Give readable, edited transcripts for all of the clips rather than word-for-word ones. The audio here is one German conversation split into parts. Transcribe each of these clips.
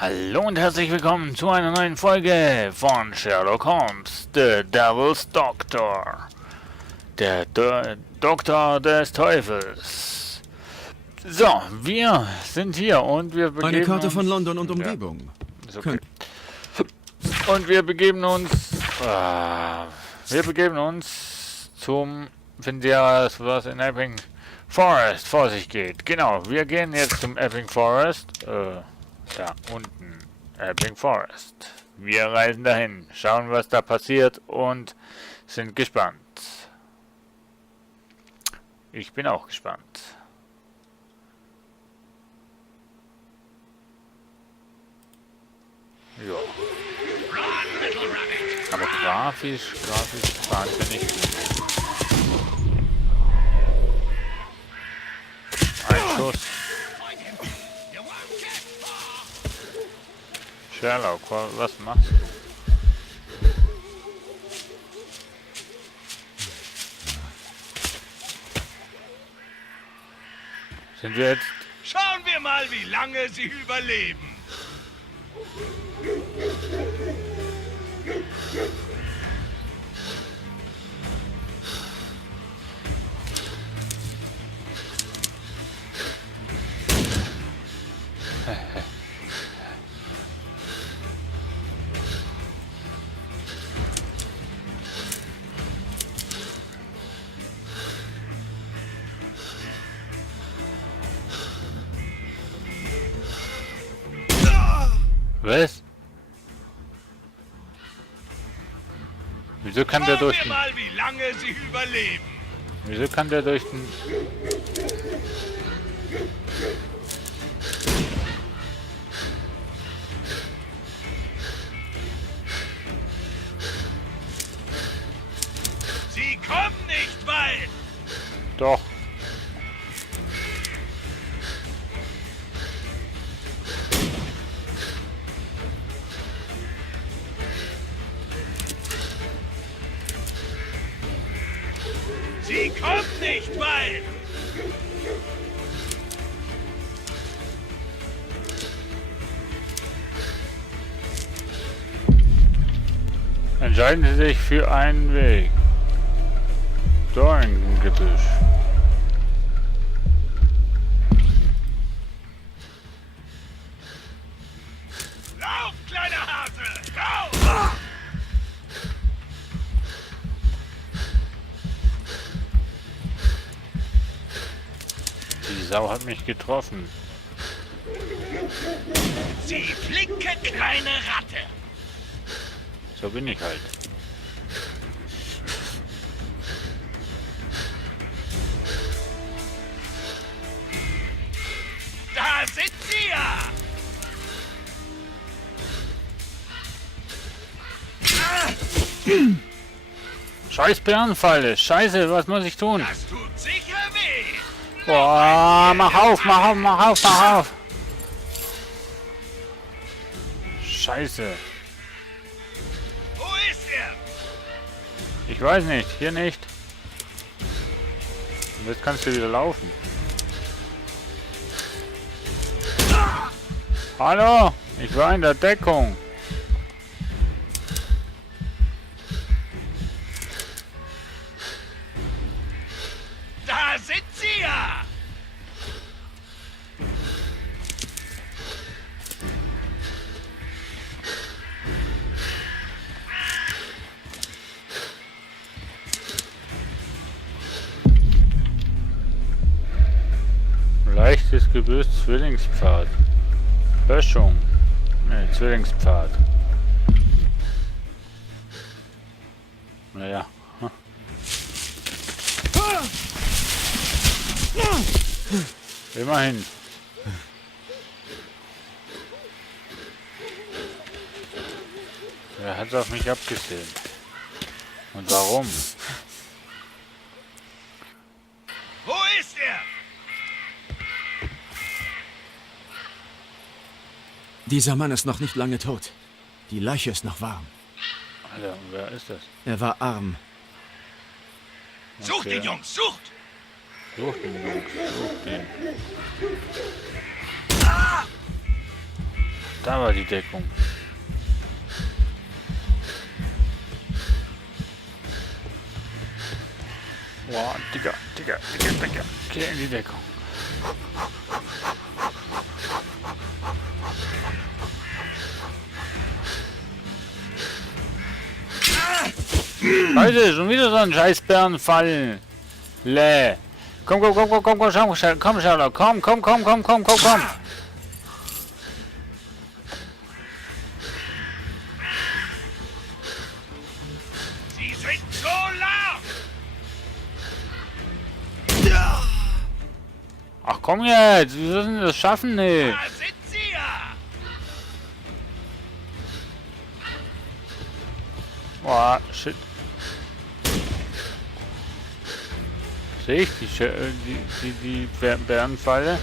Hallo und herzlich willkommen zu einer neuen Folge von Sherlock Holmes, The Devil's Doctor. Der Doktor des Teufels. So, wir sind hier und wir begeben Eine Karte uns, von London und Umgebung. Ja, ist okay. Und wir begeben uns zum, wenn der was in Epping Forest vor sich geht. Genau, wir gehen jetzt zum Epping Forest. Da unten, Epping Forest. Wir reisen dahin, schauen, was da passiert und sind gespannt. Ich bin auch gespannt. Ja. Aber grafisch wahnsinnig gut. Ein Schuss. Sherlock, was machst du? Sind wir jetzt... Schauen wir mal, wie lange sie überleben. Was? Wieso kann der durch den... mal, wie lange sie überleben. Wieso kann der durch den... Sie kommen nicht weit. Doch. Sie kommen nicht weit. Entscheiden Sie sich für einen Weg. Dornengebüsch. Lauf, kleiner Hase. Lauf. Die Sau hat mich getroffen. Sie flinke kleine Ratte. So bin ich halt. Da sind sie ja. Scheiß Bärenfalle. Scheiße, was muss ich tun? Das tut sicher weh. Boah, mach auf. Scheiße. Wo ist er? Ich weiß nicht. Hier nicht. Und jetzt kannst du wieder laufen. Hallo? Ich war in der Deckung. Da sind sie ja. Leichtes Gebüsch, Zwillingspfad. Böschung. Ne, Zwillingspfad. Naja. Immerhin. Er hat auf mich abgesehen. Und warum? Wo ist er? Dieser Mann ist noch nicht lange tot. Die Leiche ist noch warm. Alter, wer ist das? Er war arm. Sucht ihn, Jungs, sucht! Sucht ihn, Jungs, sucht ihn. Da war die Deckung. Boah, Digga. Geh in die Deckung. Leute, schon wieder so ein scheiß Bärenfall. Komm, Sherlock. Komm. Sie sind so laut! Ach komm jetzt, wie soll denn das schaffen, ne? Da sind sie ja! Boah, shit. Sehe ich die Bärenfalle?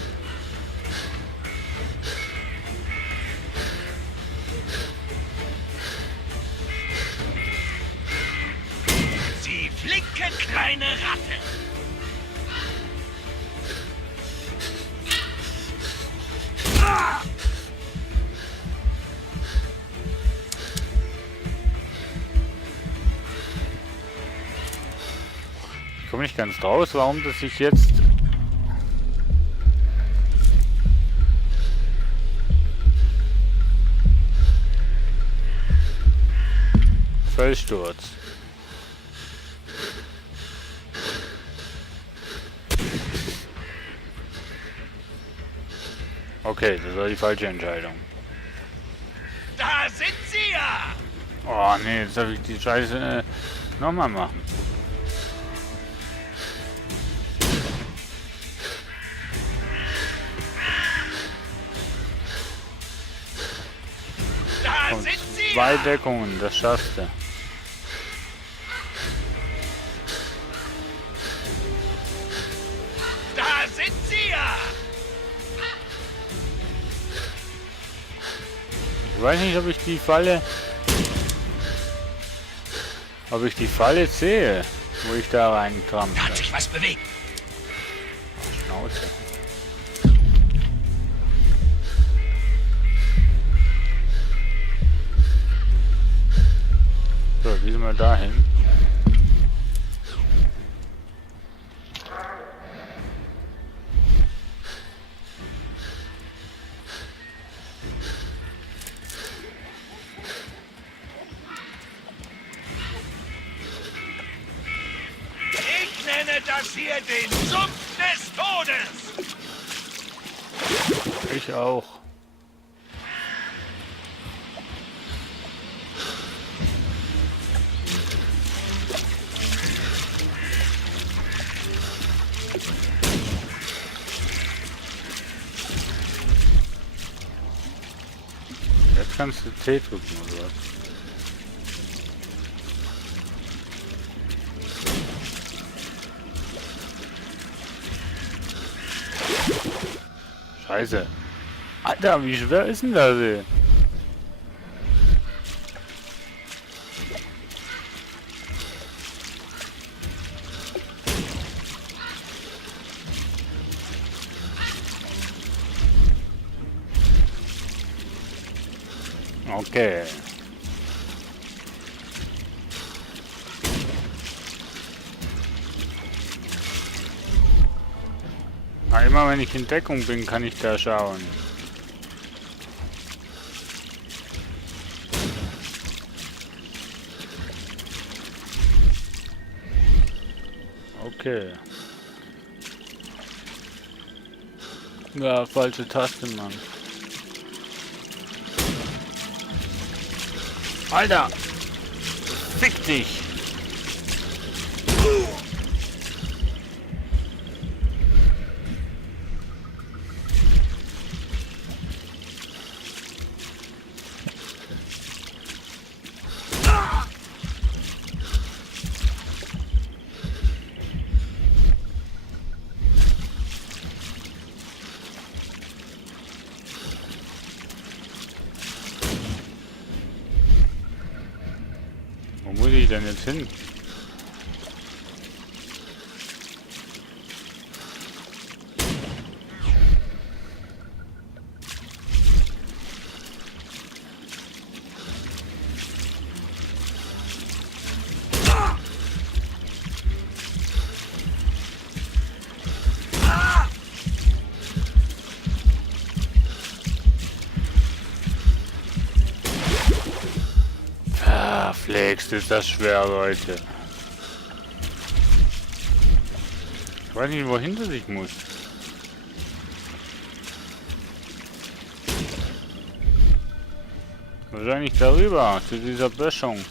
Sie flinke kleine Ratte! Ich komme nicht ganz draus, warum das sich jetzt... Felssturz. Okay, das war die falsche Entscheidung. Da sind sie ja! Oh nee, jetzt darf ich die Scheiße nochmal machen. Da Und sind sie zwei ja! Deckungen, das schaffst du. Da sind sie ja! Ich weiß nicht, ob ich die Falle sehe, wo ich da reintrampel. Da hat sich was bewegt! Schnauze. So, diesmal dahin. Ich nenne das hier den Sumpf des Todes! Ich auch. Jetzt kannst du T drücken oder was? Scheiße. Alter, wie schwer ist denn das hier? Okay. Aber immer wenn ich in Deckung bin, kann ich da schauen. Okay. Ja, falsche Taste, Mann. Alter! Fick dich! Wo muss ich denn jetzt hin? Flex, ist das schwer, Leute. Ich weiß nicht, wohin das ich muss. Wahrscheinlich darüber, zu dieser Böschung.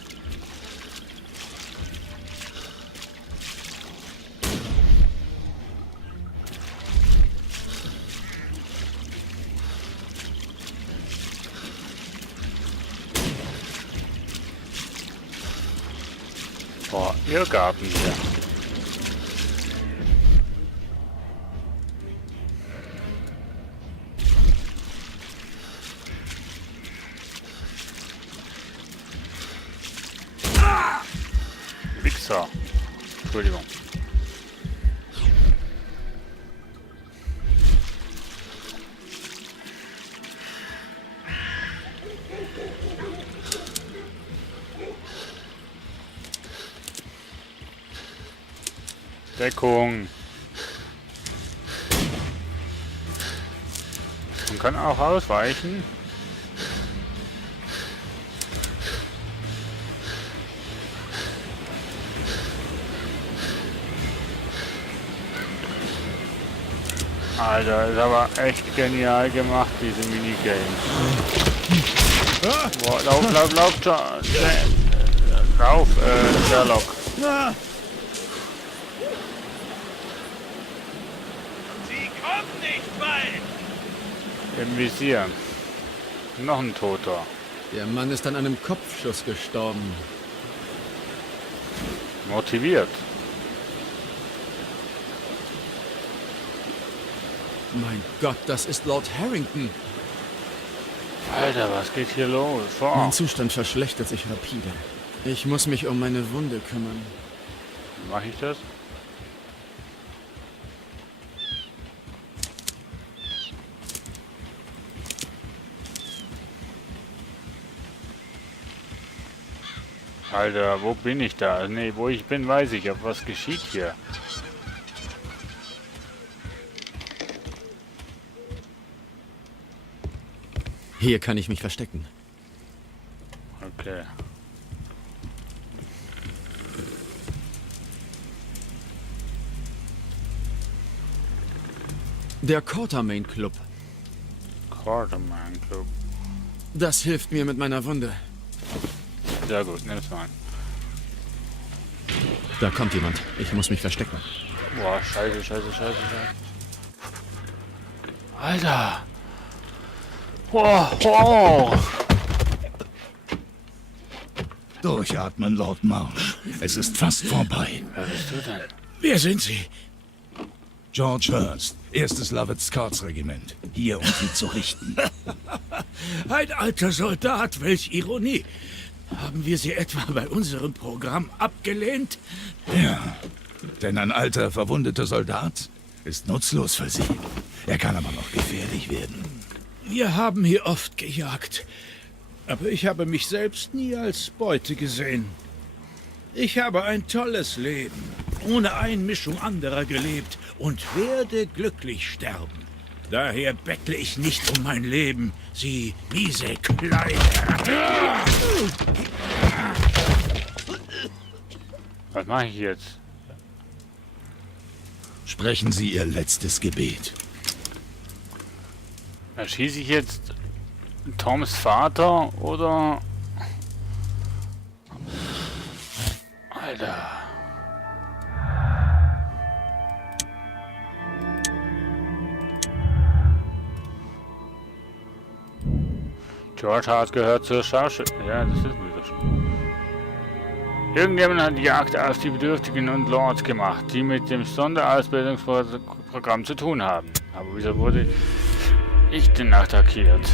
Boah, Irrgarten hier. Wichser. Entschuldigung. Deckung. Man kann auch ausweichen. Alter, ist aber echt genial gemacht, diese Minigames. Boah, lauf, lauf, Sherlock. Sie kommen nicht bald! Im Visier. Noch ein Toter. Der Mann ist an einem Kopfschuss gestorben. Motiviert. Mein Gott, das ist Lord Harrington. Alter, was geht hier los? Mein Zustand verschlechtert sich rapide. Ich muss mich um meine Wunde kümmern. Mach ich das? Alter, wo bin ich da? Nee, wo ich bin, weiß ich. Aber was geschieht hier? Hier kann ich mich verstecken. Okay. Der Quartermain Club. Quartermain Club. Das hilft mir mit meiner Wunde. Sehr gut, nimm's mal. Da kommt jemand. Ich muss mich verstecken. Boah, scheiße. Alter! Wow. Durchatmen, Lord Marsh. Es ist fast vorbei. Wer bist du denn? Wer sind Sie? George Hurst, 1. Lovett Scots Regiment. Hier, um Sie zu richten. Ein alter Soldat, welch Ironie. Haben wir Sie etwa bei unserem Programm abgelehnt? Ja, denn ein alter, verwundeter Soldat ist nutzlos für Sie. Er kann aber noch gefährlich werden. Wir haben hier oft gejagt, aber ich habe mich selbst nie als Beute gesehen. Ich habe ein tolles Leben, ohne Einmischung anderer gelebt und werde glücklich sterben. Daher bettle ich nicht um mein Leben, Sie miese Kleine. Was mache ich jetzt? Sprechen Sie Ihr letztes Gebet. Erschieße ich jetzt Toms Vater oder... Alter. George Hart gehört zur Scharfschütze. Ja, das ist wieder schon. Irgendjemand hat die Jagd auf die Bedürftigen und Lords gemacht, die mit dem Sonderausbildungsprogramm zu tun haben. Aber wieso wurde ich denn attackiert?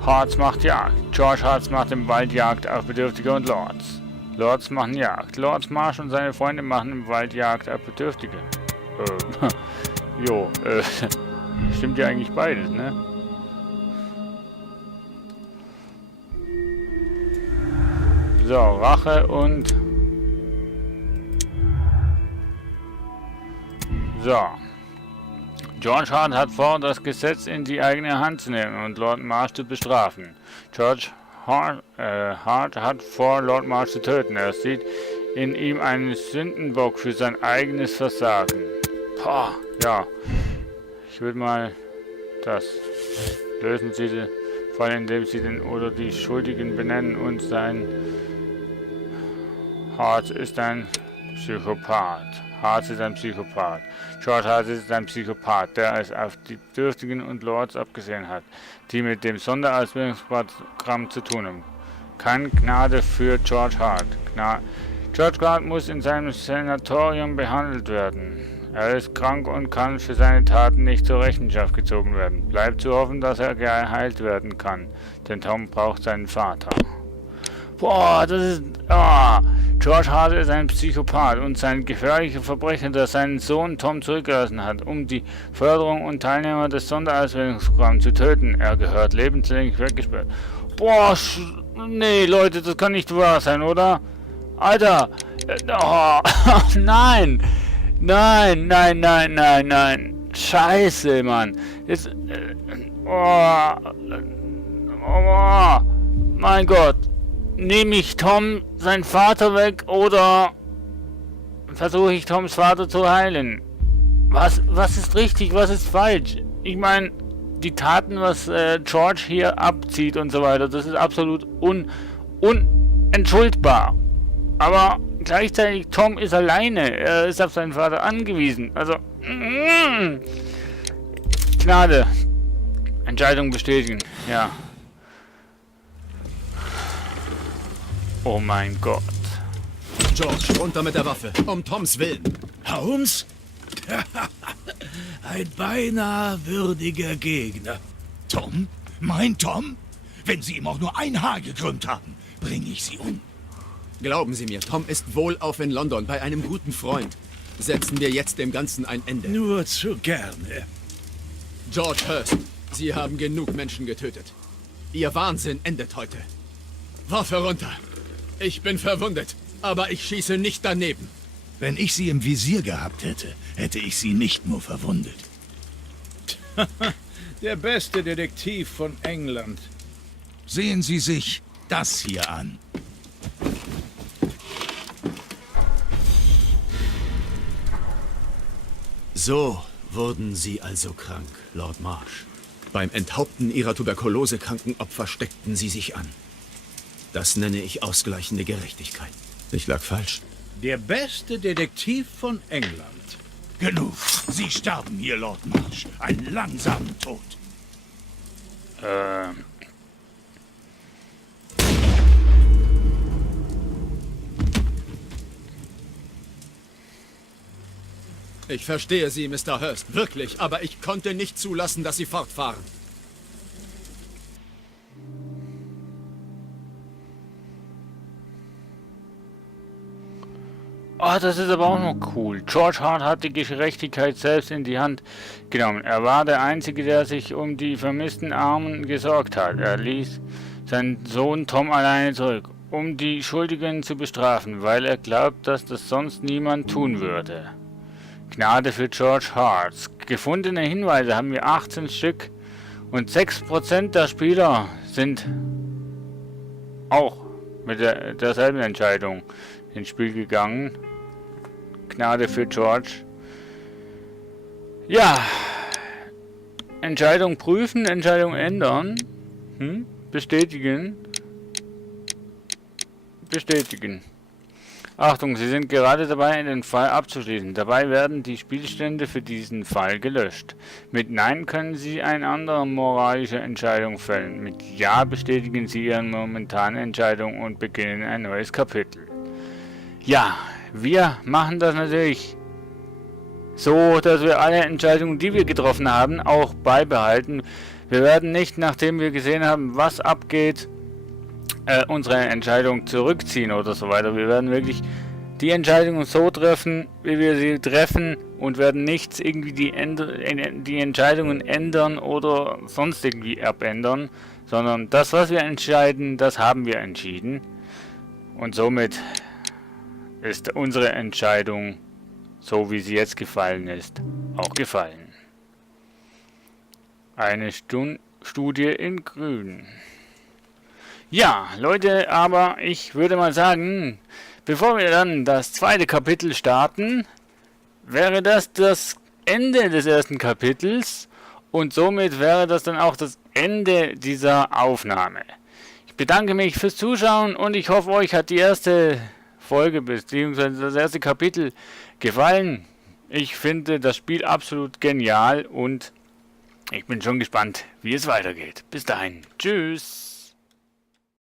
Harts macht Jagd. George Harts macht im Wald Jagd auf Bedürftige und Lords. Lords machen Jagd. Lords Marsh und seine Freunde machen im Wald Jagd auf Bedürftige. Stimmt ja eigentlich beides, ne? So, Rache und... So. George Hart hat vor, das Gesetz in die eigene Hand zu nehmen und Lord Marsh zu bestrafen. George Hart hat vor, Lord Marsh zu töten. Er sieht in ihm einen Sündenbock für sein eigenes Versagen. Pah, ja. Ich würde mal das. Lösen Sie den Fall, indem Sie den oder die Schuldigen benennen und sein Hart ist ein Psychopath. Hart ist ein Psychopath. George Hart ist ein Psychopath, der es auf die Bedürftigen und Lords abgesehen hat, die mit dem Sonderausbildungsprogramm zu tun haben. Keine Gnade für George Hart. George Hart muss in seinem Sanatorium behandelt werden. Er ist krank und kann für seine Taten nicht zur Rechenschaft gezogen werden. Bleibt zu hoffen, dass er geheilt werden kann, denn Tom braucht seinen Vater. Boah, das ist... George Hart ist ein Psychopath und sein gefährlicher Verbrecher, der seinen Sohn Tom zurückgelassen hat, um die Förderung und Teilnehmer des Sonderausbildungsprogramms zu töten. Er gehört lebenslänglich weggesperrt. Boah, nee, Leute, das kann nicht wahr sein, oder? Alter! Nein! Nein, nein, nein, nein, nein. Scheiße, Mann. Jetzt... mein Gott. Nehme ich Tom seinen Vater weg oder versuche ich Toms Vater zu heilen? Was ist richtig, was ist falsch? Ich meine, die Taten, was George hier abzieht und so weiter, das ist absolut unentschuldbar. Aber gleichzeitig, Tom ist alleine. Er ist auf seinen Vater angewiesen. Also, Gnade. Entscheidung bestätigen. Ja. Oh mein Gott. George, runter mit der Waffe. Um Toms Willen. Holmes? Ein beinahe würdiger Gegner. Tom? Mein Tom? Wenn Sie ihm auch nur ein Haar gekrümmt haben, bringe ich Sie um. Glauben Sie mir, Tom ist wohlauf in London bei einem guten Freund. Setzen wir jetzt dem Ganzen ein Ende. Nur zu gerne. George Hurst, Sie haben genug Menschen getötet. Ihr Wahnsinn endet heute. Waffe runter. Ich bin verwundet, aber ich schieße nicht daneben. Wenn ich Sie im Visier gehabt hätte, hätte ich Sie nicht nur verwundet. Der beste Detektiv von England. Sehen Sie sich das hier an. So wurden Sie also krank, Lord Marsh. Beim Enthaupten Ihrer tuberkulosekranken Opfer steckten Sie sich an. Das nenne ich ausgleichende Gerechtigkeit. Ich lag falsch. Der beste Detektiv von England. Genug. Sie sterben hier, Lord Marsh. Einen langsamen Tod. Ich verstehe Sie, Mr. Hurst, wirklich, aber ich konnte nicht zulassen, dass Sie fortfahren. Oh, das ist aber auch noch cool. George Hart hat die Gerechtigkeit selbst in die Hand genommen. Er war der Einzige, der sich um die vermissten Armen gesorgt hat. Er ließ seinen Sohn Tom alleine zurück, um die Schuldigen zu bestrafen, weil er glaubt, dass das sonst niemand tun würde. Gnade für George Hart. Gefundene Hinweise haben wir 18 Stück und 6% der Spieler sind auch mit derselben Entscheidung ins Spiel gegangen. Gnade für George. Ja. Entscheidung prüfen, Entscheidung ändern. Bestätigen. Bestätigen. Achtung, Sie sind gerade dabei, den Fall abzuschließen. Dabei werden die Spielstände für diesen Fall gelöscht. Mit Nein können Sie eine andere moralische Entscheidung fällen. Mit Ja bestätigen Sie Ihre momentane Entscheidung und beginnen ein neues Kapitel. Ja, wir machen das natürlich so, dass wir alle Entscheidungen, die wir getroffen haben, auch beibehalten. Wir werden nicht, nachdem wir gesehen haben, was abgeht, unsere Entscheidung zurückziehen oder so weiter. Wir werden wirklich die Entscheidungen so treffen, wie wir sie treffen und werden nichts irgendwie die Entscheidungen ändern oder sonst irgendwie abändern, sondern das, was wir entscheiden, das haben wir entschieden. Und somit ist unsere Entscheidung, so wie sie jetzt gefallen ist, auch gefallen. Eine Studie in Grün. Ja, Leute, aber ich würde mal sagen, bevor wir dann das zweite Kapitel starten, wäre das das Ende des ersten Kapitels und somit wäre das dann auch das Ende dieser Aufnahme. Ich bedanke mich fürs Zuschauen und ich hoffe, euch hat die erste Folge bzw. das erste Kapitel gefallen. Ich finde das Spiel absolut genial und ich bin schon gespannt, wie es weitergeht. Bis dahin. Tschüss.